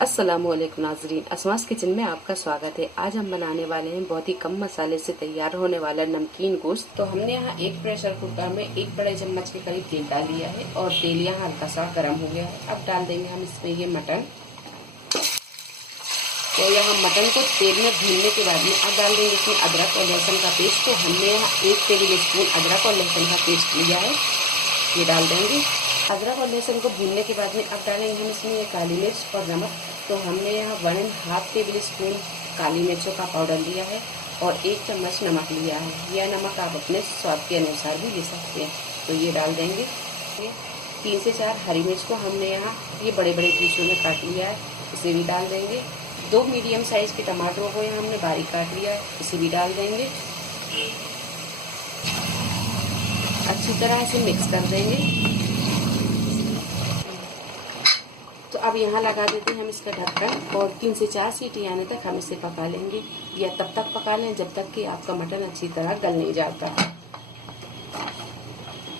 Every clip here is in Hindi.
अस्सलामुअलैकुम नाजरीन, असमास किचन में आपका स्वागत है। आज हम बनाने वाले हैं बहुत ही कम मसाले से तैयार होने वाला नमकीन गोश्त। तो हमने यहाँ एक प्रेशर कुकर में 1 बड़े चम्मच के करीब तेल डाल लिया है और तेल यहाँ हल्का सा गर्म हो गया है। अब डाल देंगे हम इसमें ये मटन। तो यहाँ मटन को तेल में भूनने के बाद में अब डाल देंगे इसमें अदरक और लहसुन का पेस्ट। तो हमने यहाँ 1 टेबल स्पून अदरक और लहसुन का पेस्ट लिया है, ये डाल देंगे। अदरक और लहसुन को भूनने के बाद में अब डालेंगे हम इसमें ये काली मिर्च और नमक। तो हमने यहाँ 1.5 टेबल स्पून काली मिर्चों का पाउडर लिया है और 1 चम्मच नमक लिया है। यह नमक आप अपने स्वाद के अनुसार भी ले सकते हैं। तो ये डाल देंगे। 3 से 4 हरी मिर्च को हमने यहाँ ये बड़े बड़े पीसों में काट लिया है, इसे भी डाल देंगे। 2 मीडियम साइज के टमाटरों को यहाँ हमने बारीक काट लिया है, इसे भी डाल देंगे। अच्छी तरह इसे मिक्स कर देंगे। तो अब यहाँ लगा देते हैं हम इसका ढक्कन और 3 से 4 सीटी आने तक हम इसे पका लेंगे, या तब तक पका लें जब तक कि आपका मटन अच्छी तरह गल नहीं जाता।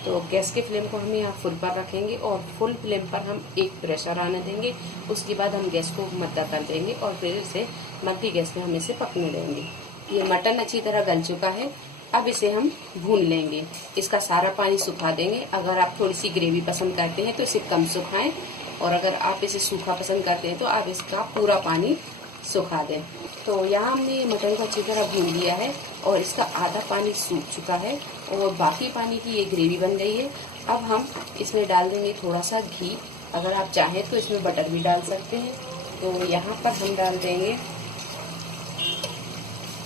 तो गैस के फ्लेम को हम यहाँ फुल पर रखेंगे और फुल फ्लेम पर हम एक प्रेशर आने देंगे। उसके बाद हम गैस को मद्दा कर देंगे और फिर इसे मध्य गैस में हम इसे पकने देंगे। ये मटन अच्छी तरह गल चुका है। अब इसे हम भून लेंगे, इसका सारा पानी सुखा देंगे। अगर आप थोड़ी सी ग्रेवी पसंद करते हैं तो इसे कम सुखाएं, और अगर आप इसे सूखा पसंद करते हैं तो आप इसका पूरा पानी सुखा दें। तो यहाँ हमने ये मटन को अच्छी तरह भून लिया है और इसका आधा पानी सूख चुका है और बाकी पानी की ये ग्रेवी बन गई है। अब हम इसमें डाल देंगे थोड़ा सा घी। अगर आप चाहें तो इसमें बटर भी डाल सकते हैं। तो यहाँ पर हम डाल देंगे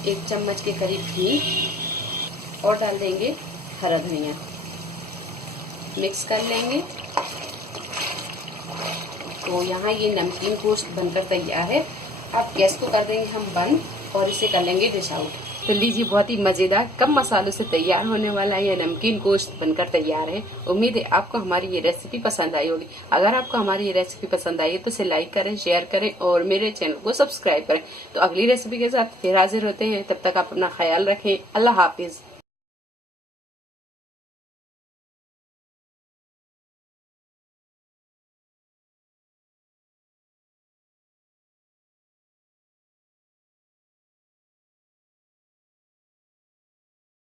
1 चम्मच के करीब घी और डाल देंगे हरा धनिया। मिक्स कर लेंगे। तो यहाँ ये नमकीन गोश्त बनकर तैयार है। अब गैस को कर देंगे हम बंद और इसे कर लेंगे डिश आउट। तो लीजिए, बहुत ही मजेदार कम मसालों से तैयार होने वाला ये नमकीन गोश्त बनकर तैयार है। उम्मीद है आपको हमारी ये रेसिपी पसंद आई होगी। अगर आपको हमारी ये रेसिपी पसंद आई है तो इसे लाइक करें, शेयर करें और मेरे चैनल को सब्सक्राइब करें। तो अगली रेसिपी के साथ फिर हाजिर होते हैं। तब तक आप अपना ख्याल रखें। अल्लाह हाफिज।